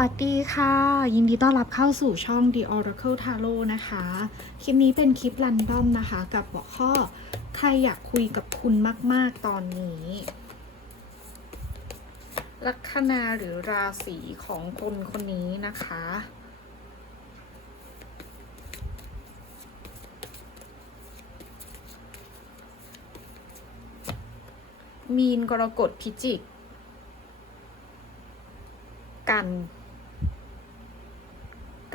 สวัสดีค่ะ ยินดีต้อนรับเข้าสู่ช่อง The Oracle Tarot นะคะ คลิปนี้เป็นคลิปรันดอมนะคะ กับหัวข้อใครอยากคุยกับคุณมาก ๆ ตอนนี้ ลัคนาหรือราศีของคนคนนี้นะคะ มีนกรกฎพิจิกกัน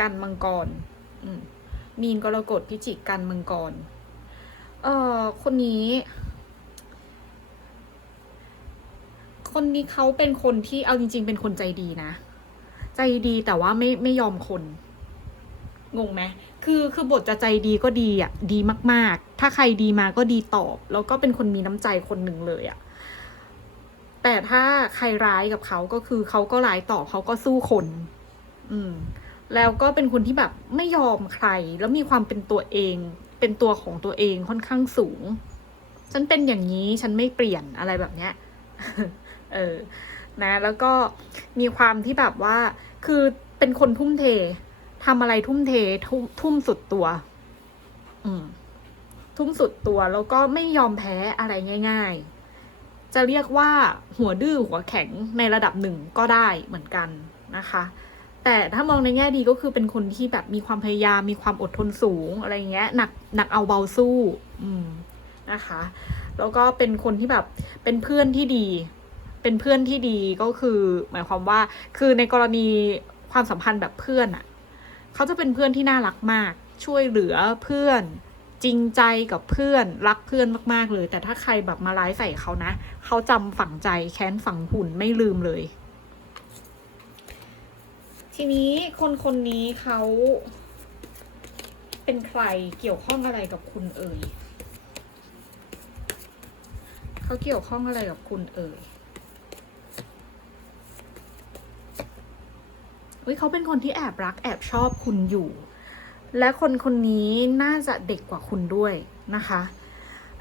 กันมังกรมมีนกรกฎพิจิกกันมังกร เอ่อ คนนี้ คนนี้เขาเป็นคนที่เอาจริง ๆ เป็นคนใจดีนะ ใจดีแต่ว่าไม่ไม่ยอมคน งงไหมคือคือบทจะใจดีก็ดีอะ ดีมาก ๆ ถ้าใครดีมาก็ดีตอบ แล้วก็เป็นคนมีน้ำใจคนหนึ่งเลยอะแต่ถ้าใครร้ายกับเขาก็คือเขาก็ร้ายตอบเขาก็สู้คน อืม แล้วก็เป็นคนที่แบบไม่ยอมใคร แล้วมีความเป็นตัวเอง เป็นตัวของตัวเองค่อนข้างสูง ฉันเป็นอย่างนี้ฉันไม่เปลี่ยนอะไรแบบเนี้ย เออ นะ แล้วก็มีความที่แบบว่า คือเป็นคนทุ่มเททำอะไรทุ่มเททุ่มทุ่มสุดตัว อืม ทุ่มสุดตัวแล้วก็ไม่ยอมแพ้อะไรง่าย ๆ จะเรียกว่าหัวดื้อหัวแข็งในระดับหนึ่งก็ได้เหมือนกันนะคะ แต่ถ้ามองในแง่ดีก็คือเป็นคนที่แบบมีความพยายามมีความอดทนสูงอะไรเงี้ยหนักหนักเอาเบาสู้ อืมนะคะ แล้วก็เป็นคนที่แบบเป็นเพื่อนที่ดี เป็นเพื่อนที่ดีก็คือ หมายความว่า คือในกรณีความสัมพันธ์แบบเพื่อนอะ่ะเขาจะเป็นเพื่อนที่น่ารักมาก ช่วยเหลือเพื่อนจริงใจกับเพื่อนรักเพื่อนมาก ๆ เลย แต่ถ้าใครแบบมาร้ายใส่เขานะ เขาจำฝังใจแค้นฝังหุ่นไม่ลืมเลย ทีนี้คนคนนี้เขาเป็นใครเกี่ยวข้องอะไรกับคุณเอ่ยเขาเกี่ยวข้องอะไรกับคุณเอ่ยเฮ้ยเขาเป็นคนที่แอบรักแอบชอบคุณอยู่ และคนคนนี้น่าจะเด็กกว่าคุณด้วยนะคะ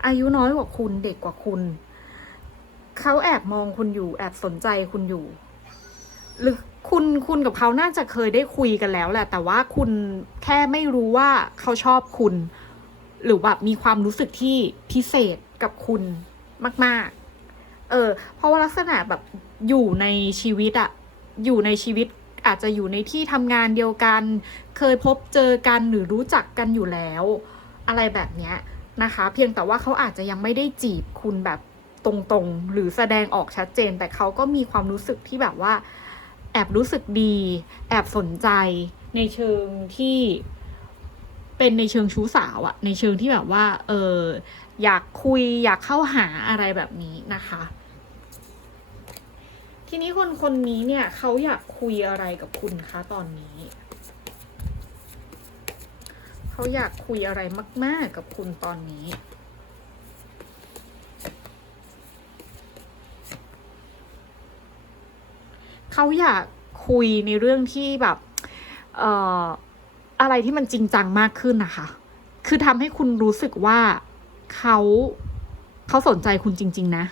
อายุน้อยกว่าคุณเด็กกว่าคุณ เขาแอบมองคุณอยู่ แอบสนใจคุณอยู่ หรือ คุณคุณกับเขาน่าจะเคยได้คุยกันแล้วแหละ แต่ว่าคุณแค่ไม่รู้ว่าเขาชอบคุณ หรือแบบมีความรู้สึกที่พิเศษกับคุณมาก ๆ เออ เพราะว่าลักษณะแบบอยู่ในชีวิตอะอยู่ในชีวิตอาจจะอยู่ในที่ทำงานเดียวกัน เคยพบเจอกันหรือรู้จักกันอยู่แล้ว อะไรแบบเนี้ยนะคะ เพียงแต่ว่าเขาอาจจะยังไม่ได้จีบคุณแบบตรงๆ หรือแสดงออกชัดเจน แต่เขาก็มีความรู้สึกที่แบบว่า แอบรู้สึกดี แอบสนใจ ในเชิงที่เป็นในเชิงชู้สาวอะในเชิงที่แบบว่า เอออยากคุยอยากเข้าหาอะไรแบบนี้นะคะ ทีนี้คนคนนี้เนี่ยเขาอยากคุยอะไรกับคุณคะตอนนี้เขาอยากคุยอะไรมาก ๆ กับคุณตอนนี้ เขาอยากคุยในเรื่องที่แบบเอ่ออะไรที่มันจริงจังมากขึ้นนะคะ คือทำให้คุณรู้สึกว่าเขาเขาสนใจคุณจริง ๆ นะ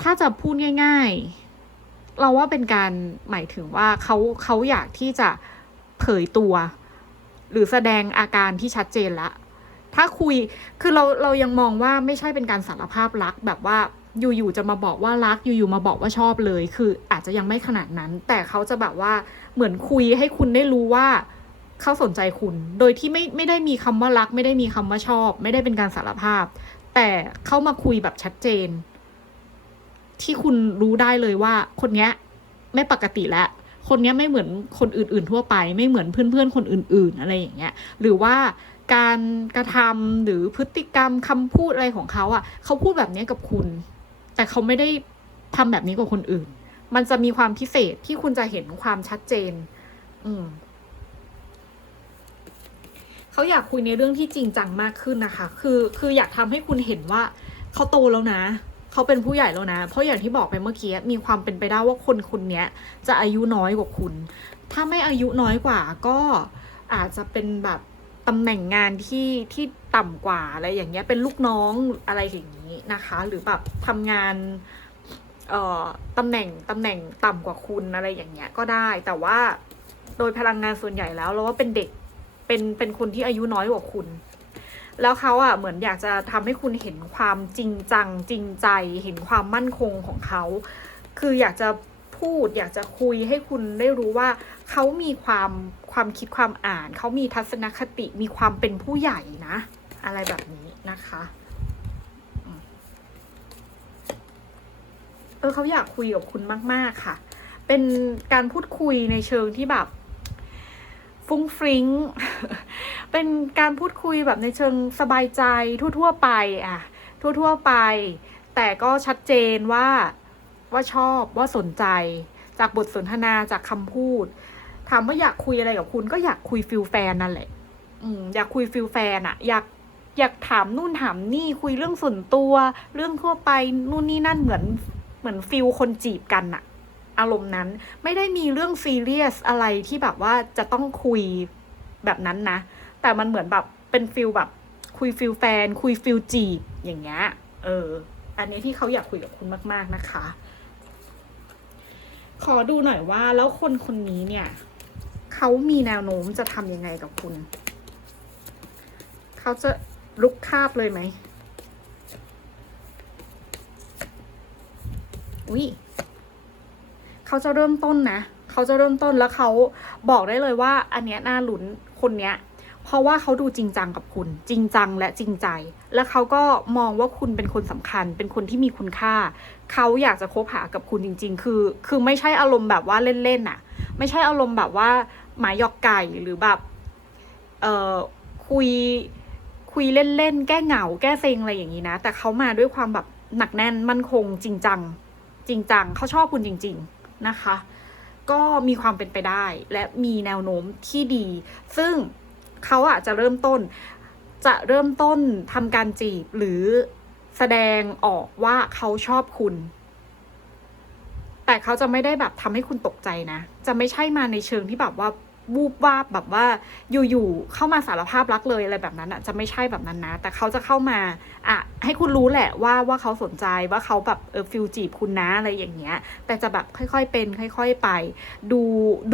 ถ้าจะพูดง่าย ๆ เราว่าเป็นการหมายถึงว่าเขาเขาอยากที่จะเผยตัว หรือแสดงอาการที่ชัดเจนละ ถ้าคุย คือเราเรายังมองว่าไม่ใช่เป็นการสารภาพรักแบบว่า อยู่ๆจะมาบอกว่ารักอยู่ๆมาบอกว่าชอบเลย คืออาจจะยังไม่ขนาดนั้น แต่เขาจะแบบว่าเหมือนคุยให้คุณได้รู้ว่าเขาสนใจคุณ โดยที่ไม่ไม่ได้มีคำว่ารัก ไม่ได้มีคำว่าชอบ ไม่ได้เป็นการสารภาพ แต่เข้ามาคุยแบบชัดเจน ที่คุณรู้ได้เลยว่า คนเนี้ยไม่ปกติแล้วคนนี้ไม่เหมือนคนอื่น ๆ ทั่วไป ไม่เหมือนเพื่อน ๆ คนอื่น ๆ อะไรอย่างเงี้ย หรือว่าการกระทำหรือพฤติกรรมคำพูดอะไรของเขาอะ เขาพูดแบบนี้กับคุณ แต่เขาไม่ได้ทำแบบนี้กับคนอื่น มันจะมีความพิเศษที่คุณจะเห็นความชัดเจน อืมเขาอยากคุยในเรื่องที่จริงจังมากขึ้นนะคะ คือ คืออยากทำให้คุณเห็นว่าเขาโตแล้วนะ เขาเป็นผู้ใหญ่แล้วนะ เพราะอย่างที่บอกไปเมื่อกี้ มีความเป็นไปได้ว่าคนคนเนี้ยจะอายุน้อยกว่าคุณ ถ้าไม่อายุน้อยกว่าก็อาจจะเป็นแบบ ตำแหน่งงานที่ที่ต่ำกว่าอะไรอย่างเงี้ยเป็นลูกน้องอะไรอย่างนี้นะคะ หรือแบบทำงานเอ่อตำแหน่งตำแหน่งต่ำกว่าคุณอะไรอย่างเงี้ยก็ได้ แต่ว่าโดยพลังงานส่วนใหญ่แล้วเราว่าเป็นเด็กเป็นเป็นคนที่อายุน้อยกว่าคุณ แล้วเขาอะเหมือนอยากจะทำให้คุณเห็นความจริงจังจริงใจ เห็นความมั่นคงของเขา คืออยากจะ พูด อยากจะคุยให้คุณได้รู้ว่าเขามีความความคิดความอ่าน เขามีทัศนคติมีความเป็นผู้ใหญ่นะ อะไรแบบนี้นะคะเออเขาอยากคุยกับคุณมาก ๆ ค่ะ เป็นการพูดคุยในเชิงที่แบบ ฟุ้งฟริ้ง เป็นการพูดคุยแบบในเชิงสบายใจทั่ว ๆ ไปอะทั่ว ๆ ไป แต่ก็ชัดเจนว่า ว่าชอบว่าสนใจ จากบทสนทนาจากคำพูด ถามว่าอยากคุยอะไรกับคุณก็อยากคุยฟิลแฟนนั่นแหละ อืมอยากคุยฟิลแฟนอะอยากอยากถามนู่นถามนี่คุยเรื่องส่วนตัว เรื่องทั่วไปนู่นนี่นั่นเหมือนเหมือนฟิลคนจีบกันอะอารมณ์นั้นไม่ได้มีเรื่องซีเรียสอะไรที่แบบว่าจะต้องคุยแบบนั้นนะ แต่มันเหมือนแบบเป็นฟิลแบบคุยฟิลแฟน คุยฟิลจีบอย่างเงี้ยเออ อันนี้ที่เขาอยากคุยกับคุณมาก ๆนะคะ ขอดูหน่อยว่าแล้วคนคนนี้เนี่ยเขามีแนวโน้มจะทำยังไงกับคุณ เขาจะลุกคาบเลยไหมอุ้ยเขาจะเริ่มต้นนะ เขาจะเริ่มต้นแล้วเขาบอกได้เลยว่า อันเนี้ยน่าหลุนคนเนี้ย เพราะว่าเขาดูจริงจังกับคุณ จริงจังและจริงใจ แล้วเขาก็มองว่าคุณเป็นคนสำคัญ เป็นคนที่มีคุณค่า เขาอยากจะคบหากับคุณจริง ๆ คือ คือไม่ใช่อารมณ์แบบว่าเล่นๆน่ะ ไม่ใช่อารมณ์แบบว่าหมายหยอกไก่หรือแบบเอ่อคุยคุยเล่นๆแก้เหงา แก้เซ็งอะไรอย่างนี้นะ แต่เขามาด้วยความแบบหนักแน่นมั่นคง จริงจัง จริงจังเขาชอบคุณจริง ๆนะคะ ก็มีความเป็นไปได้และมีแนวโน้มที่ดี ซึ่ง เขาอะจะเริ่มต้น จะเริ่มต้นทำการจีบหรือแสดงออกว่าเขาชอบคุณ แต่เขาจะไม่ได้แบบทำให้คุณตกใจนะ จะไม่ใช่มาในเชิงที่แบบว่า วูบวาบแบบว่าอยู่ๆเข้ามาสารภาพรักเลยอะไรแบบนั้นอะจะไม่ใช่แบบนั้นนะ แต่เขาจะเข้ามาอะให้คุณรู้แหละว่าว่าเขาสนใจว่าเขาแบบเออฟิลจีบคุณนะอะไรอย่างเงี้ย แต่จะแบบค่อยๆเป็น ค่อย ๆไป ดู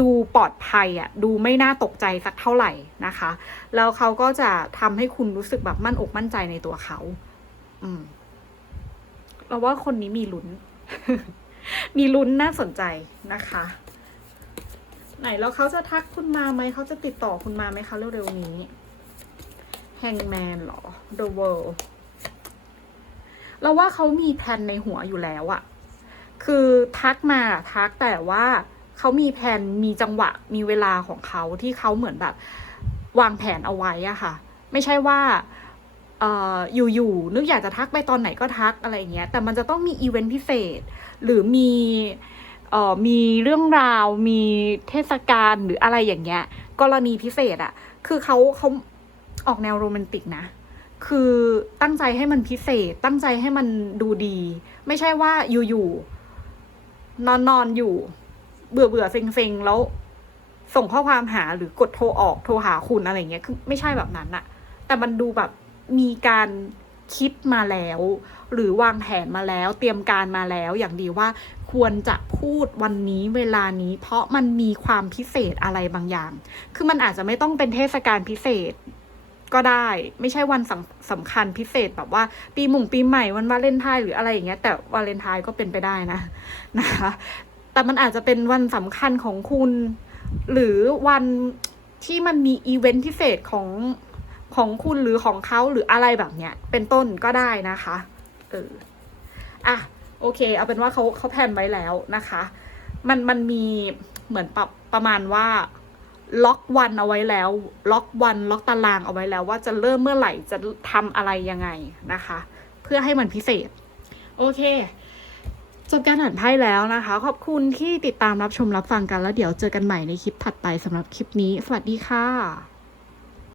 ดูปลอดภัยอะดูไม่น่าตกใจสักเท่าไหร่นะคะ แล้วเขาก็จะทำให้คุณรู้สึกแบบมั่นอกมั่นใจในตัวเขา อืมเราว่าคนนี้มีลุ้น มีลุ้นน่าสนใจนะคะ ไหนแล้วเขาจะทักคุณมาไหมเขาจะติดต่อคุณมาไหมคะเร็วๆนี้ Hangman เหรอ The World เราว่าเขามีแผนในหัวอยู่แล้วอะคือทักมาทักแต่ว่าเขามีแผนมีจังหวะมีเวลาของเขาที่เขาเหมือนแบบ วางแผนเอาไว้อะค่ะ ไม่ใช่ว่าอ่ออยู่ๆนึกอยากจะทักไปตอนไหนก็ทักอะไรเงี้ย แต่มันจะต้องมีอีเวนต์พิเศษ หรือมี เอ่อมีเรื่องราว มีเทศกาลหรืออะไรอย่างเงี้ย กรณีพิเศษอะคือเขาเขาออกแนวโรแมนติกนะ คือตั้งใจให้มันพิเศษ ตั้งใจให้มันดูดี ไม่ใช่ว่าอยู่ๆนอนนอนอยู่ เบื่อเบื่อเซ็งเซ็งแล้วส่งข้อความหาหรือกดโทรออกโทรหาคุณอะไรเงี้ย คือไม่ใช่แบบนั้นอะแต่มันดูแบบมีการคิดมาแล้ว หรือวางแผนมาแล้ว เตรียมการมาแล้วอย่างดีว่า ควรจะพูดวันนี้เวลานี้ เพราะมันมีความพิเศษอะไรบางอย่าง คือมันอาจจะไม่ต้องเป็นเทศกาลพิเศษก็ได้ ไม่ใช่วันสำสำคัญพิเศษแบบว่า ปีหมุ่งปีใหม่วันวาเลนไทน์หรืออะไรอย่างเงี้ย แต่วาเลนไทน์ก็เป็นไปได้นะนะคะแต่มันอาจจะเป็นวันสำคัญของคุณ หรือวันที่มันมีอีเวนต์พิเศษของของคุณหรือของเขาหรืออะไรแบบเนี้ย เป็นต้นก็ได้นะคะ เออ อะ โอเค เอาเป็นว่าเขาเขาแพลนไว้แล้วนะคะ มันมันมีเหมือนปรับประมาณว่าล็อกวันเอาไว้แล้ว ล็อกวันล็อกตารางเอาไว้แล้วว่าจะเริ่มเมื่อไหร่จะทำอะไรยังไงนะคะ เพื่อให้มันพิเศษ โอเคจบการอ่านไพ่แล้วนะคะ ขอบคุณที่ติดตามรับชมรับฟังกันแล้วเดี๋ยวเจอกันใหม่ในคลิปถัดไปสำหรับคลิปนี้ สวัสดีค่ะ